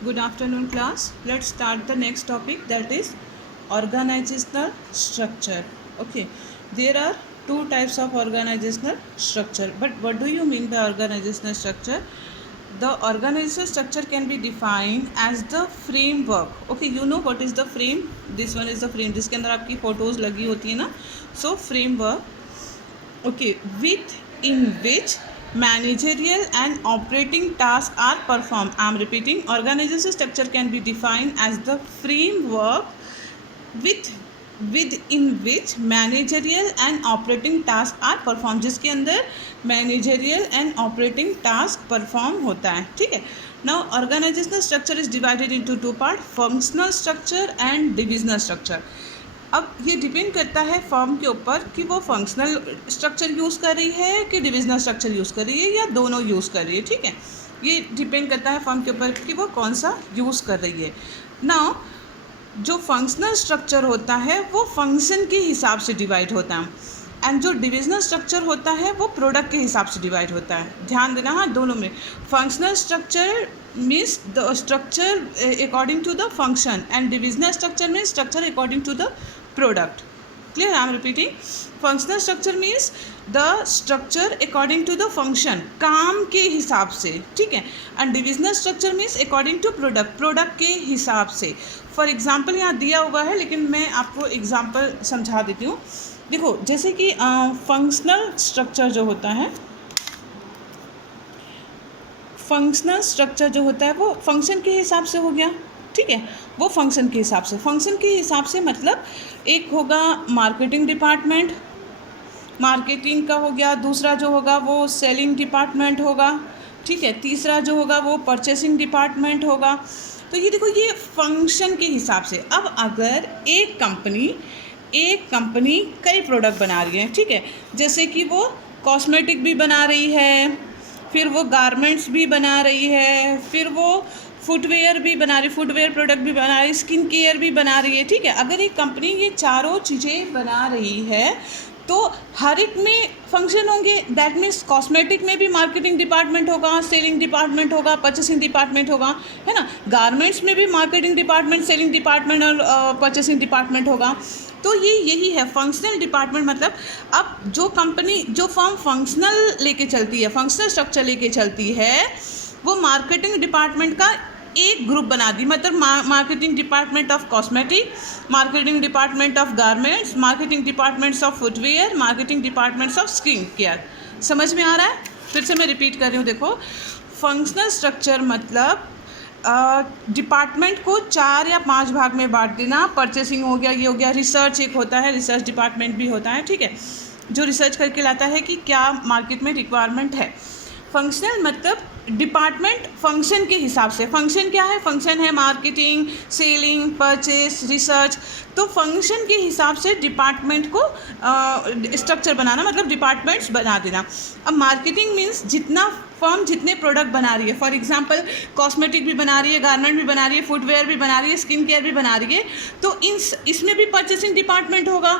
Good afternoon, class. Let's start the next topic, that is organizational structure. Okay, there are two types of organizational structure. But what do you mean by organizational structure? The organizational structure can be defined as the framework. Okay, you know what is the frame? This one is the frame. जिसके अंदर आपकी photos लगी होती है ना. So framework. Okay, within which managerial and operating tasks are performed. I am repeating, organizational structure can be defined as the framework within which managerial and operating tasks are performed, जिसके अंदर managerial and operating task perform होता है. ठीक है. Now organizational structure is divided into two parts, functional structure and divisional structure. अब ये depend करता है फर्म के ऊपर कि वो फंक्शनल स्ट्रक्चर यूज़ कर रही है कि डिविजनल स्ट्रक्चर यूज़ कर रही है या दोनों यूज़ कर रही है. ठीक है, ये डिपेंड करता है फर्म के ऊपर कि वो कौन सा यूज़ कर रही है. नाउ जो फंक्शनल स्ट्रक्चर होता है वो फंक्शन के हिसाब से डिवाइड होता है, एंड जो डिविजनल स्ट्रक्चर होता है वो प्रोडक्ट के हिसाब से डिवाइड होता है. ध्यान देना, हाँ, दोनों में. Functional structure means the structure according to the function and divisional structure means structure according to the product. Clear? I am repeating. Functional structure means the structure according to the function, काम के हिसाब से. ठीक है. And divisional structure means according to product के हिसाब से. For example यहाँ दिया हुआ है, लेकिन मैं आपको एग्जाम्पल समझा देती हूँ. देखो, जैसे कि फंक्शनल स्ट्रक्चर जो होता है, फंक्शनल स्ट्रक्चर जो होता है वो फंक्शन के हिसाब से हो गया. ठीक है, वो फंक्शन के हिसाब से. फंक्शन के हिसाब से मतलब एक होगा मार्केटिंग डिपार्टमेंट, मार्केटिंग का हो गया. दूसरा जो होगा वो सेलिंग डिपार्टमेंट होगा. ठीक है. तीसरा जो होगा वो परचेसिंग डिपार्टमेंट होगा. तो ये देखो, ये फंक्शन के हिसाब से. अब अगर एक कंपनी कई प्रोडक्ट बना रही है, ठीक है, जैसे कि वो कॉस्मेटिक भी बना रही है, फिर वो गारमेंट्स भी बना रही है, फिर वो फुटवेयर भी बना रही, फुटवेयर प्रोडक्ट भी बना रही, स्किन केयर भी बना रही है. ठीक है. अगर एक कंपनी ये चारों चीज़ें बना रही है तो हर एक में फंक्शन होंगे. दैट मीन्स कॉस्मेटिक में भी मार्केटिंग डिपार्टमेंट होगा, सेलिंग डिपार्टमेंट होगा, परचेसिंग डिपार्टमेंट होगा, है ना. गारमेंट्स में भी मार्केटिंग डिपार्टमेंट, सेलिंग डिपार्टमेंट और परचेसिंग डिपार्टमेंट होगा. तो ये यही है फंक्शनल डिपार्टमेंट. मतलब अब जो फर्म फंक्शनल लेके चलती है, फंक्शनल स्ट्रक्चर लेके चलती है, वो मार्केटिंग डिपार्टमेंट का एक ग्रुप बना दी. मतलब marketing department of cosmetic, marketing department of garments, marketing departments of footwear, marketing departments of skin care. समझ में आ रहा है? फिर से मैं रिपीट कर रही हूँ. देखो, फंक्शनल स्ट्रक्चर मतलब डिपार्टमेंट को 4 या 5 भाग में बांट देना. परचेसिंग हो गया, ये हो गया. रिसर्च एक होता है, रिसर्च डिपार्टमेंट भी होता है. ठीक है, जो रिसर्च करके लाता है कि क्या मार्केट में रिक्वायरमेंट है. फंक्शनल मतलब डिपार्टमेंट फंक्शन के हिसाब से. फंक्शन क्या है? फंक्शन है मार्केटिंग, सेलिंग, परचेस, रिसर्च. तो फंक्शन के हिसाब से डिपार्टमेंट को स्ट्रक्चर बनाना, मतलब डिपार्टमेंट्स बना देना. अब मार्केटिंग मीन्स फर्म जितने प्रोडक्ट बना रही है, फॉर एग्जांपल कॉस्मेटिक भी बना रही है, गारमेंट भी बना रही है, फुटवेयर भी बना रही है, स्किन केयर भी बना रही है, तो इसमें भी परचेसिंग डिपार्टमेंट होगा,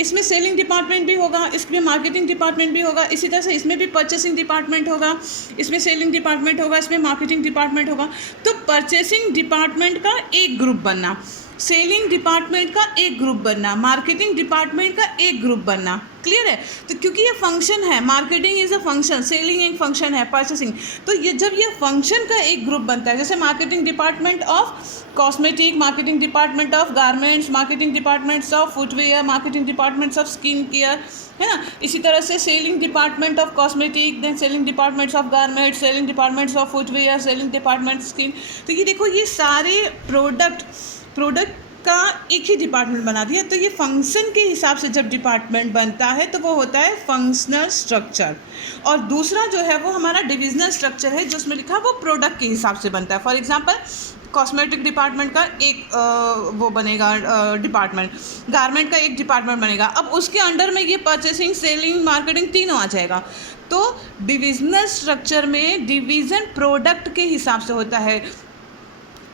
इसमें सेलिंग डिपार्टमेंट भी होगा, इसमें मार्केटिंग डिपार्टमेंट भी होगा. इसी तरह से इसमें भी परचेसिंग डिपार्टमेंट होगा, इसमें सेलिंग डिपार्टमेंट होगा, इसमें मार्केटिंग डिपार्टमेंट होगा. तो परचेसिंग डिपार्टमेंट का एक ग्रुप बनना, सेलिंग डिपार्टमेंट का एक ग्रुप बनना, मार्केटिंग डिपार्टमेंट का एक ग्रुप बनना. क्लियर है? तो क्योंकि ये फंक्शन है, marketing is a function, selling एक फंक्शन है, परचेसिंग. तो ये जब ये फंक्शन का एक ग्रुप बनता है, जैसे marketing department of cosmetic, marketing department of garments, marketing departments of footwear, marketing departments of skin care, है ना. इसी तरह से selling department of cosmetic, then selling departments of garments, selling departments of footwear, selling department skin. तो ये देखो, ये सारे प्रोडक्ट का एक ही डिपार्टमेंट बना दिया. तो ये फंक्शन के हिसाब से जब डिपार्टमेंट बनता है तो वो होता है फंक्शनल स्ट्रक्चर. और दूसरा जो है वो हमारा डिविजनल स्ट्रक्चर है, जो उसमें लिखा है वो प्रोडक्ट के हिसाब से बनता है. फॉर एग्जांपल कॉस्मेटिक डिपार्टमेंट का एक वो बनेगा डिपार्टमेंट, गारमेंट का एक डिपार्टमेंट बनेगा. अब उसके अंडर में ये परचेसिंग, सेलिंग, मार्केटिंग तीनों आ जाएगा. तो डिविजनल स्ट्रक्चर में डिवीज़न प्रोडक्ट के हिसाब से होता है.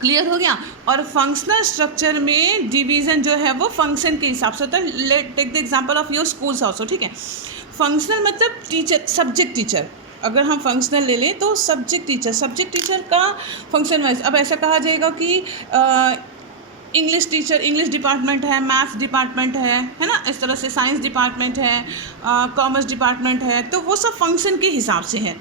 क्लियर हो गया? और फंक्शनल स्ट्रक्चर में डिवीज़न जो है वो फंक्शन के हिसाब से होता है. Let take the example of your schools also. ठीक है, फंक्शनल मतलब टीचर, सब्जेक्ट टीचर. अगर हम फंक्शनल ले लें तो सब्जेक्ट टीचर का फंक्शन वाइज, अब ऐसा कहा जाएगा कि इंग्लिश टीचर, इंग्लिश डिपार्टमेंट है, मैथ्स डिपार्टमेंट है ना, इस तरह से साइंस डिपार्टमेंट है, कॉमर्स डिपार्टमेंट है, तो वो सब फंक्शन के हिसाब से है।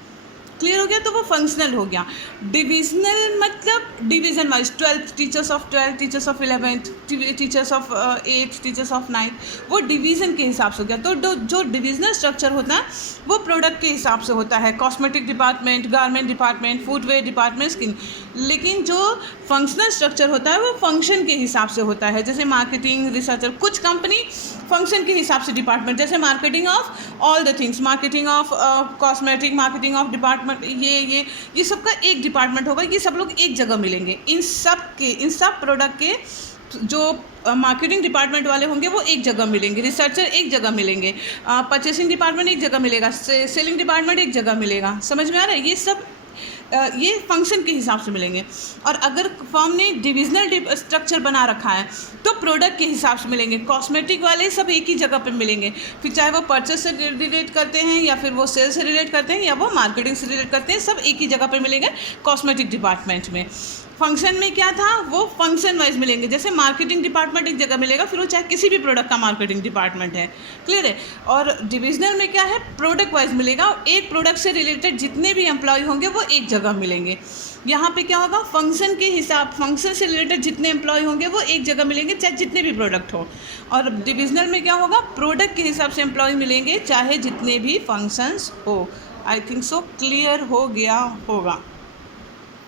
क्लियर हो गया, तो वो फंक्शनल हो गया। डिविजनल मतलब division wise, 12th teachers of 12th, teachers of 11th, teachers of 8th, teachers of 9th, वो डिवीज़न के हिसाब से हो गया। तो जो डिविजनल स्ट्रक्चर होता है वो प्रोडक्ट के हिसाब से होता है, cosmetic department, garment department, foodware department, skin. लेकिन जो फंक्शनल स्ट्रक्चर होता है वो फंक्शन के हिसाब से होता है, जैसे मार्केटिंग, रिसर्चर, कुछ कंपनी फंक्शन के हिसाब से डिपार्टमेंट, जैसे marketing of all the things, marketing of cosmetic, marketing of department, ये सब का एक डिपार्टमेंट होगा, ये सब लोग एक जगह मिलेंगे। इन सब प्रोडक्ट के जो मार्केटिंग डिपार्टमेंट वाले होंगे वो एक जगह मिलेंगे, रिसर्चर एक जगह मिलेंगे, परचेसिंग डिपार्टमेंट एक जगह मिलेगा, सेलिंग डिपार्टमेंट एक जगह मिलेगा। समझ में आ रहा है? ये सब ये फंक्शन के हिसाब से मिलेंगे। और अगर फर्म ने डिविजनल स्ट्रक्चर बना रखा है तो प्रोडक्ट के हिसाब से मिलेंगे। कॉस्मेटिक वाले सब एक ही जगह पे मिलेंगे, फिर चाहे वो परचेस से रिलेट करते हैं या फिर वो सेल से रिलेट करते हैं या वो मार्केटिंग से रिलेट करते हैं, सब एक ही जगह पे मिलेंगे कॉस्मेटिक डिपार्टमेंट में। फंक्शन में क्या था, वो फंक्शन वाइज मिलेंगे, जैसे मार्केटिंग डिपार्टमेंट एक जगह मिलेगा, फिर वो चाहे किसी भी प्रोडक्ट का मार्केटिंग डिपार्टमेंट है। क्लियर है? और डिविजनल में क्या है, प्रोडक्ट वाइज मिलेगा, एक प्रोडक्ट से रिलेटेड जितने भी एम्प्लॉय होंगे वो एक जगह मिलेंगे। यहाँ पे क्या होगा, फंक्शन के हिसाब, फंक्शन से रिलेटेड जितने एम्प्लॉय होंगे वो एक जगह मिलेंगे, चाहे जितने भी प्रोडक्ट हो। और डिविजनल में क्या होगा, प्रोडक्ट के हिसाब से एम्प्लॉय मिलेंगे, चाहे जितने भी फंक्शंस हो। आई थिंक सो क्लियर हो गया होगा।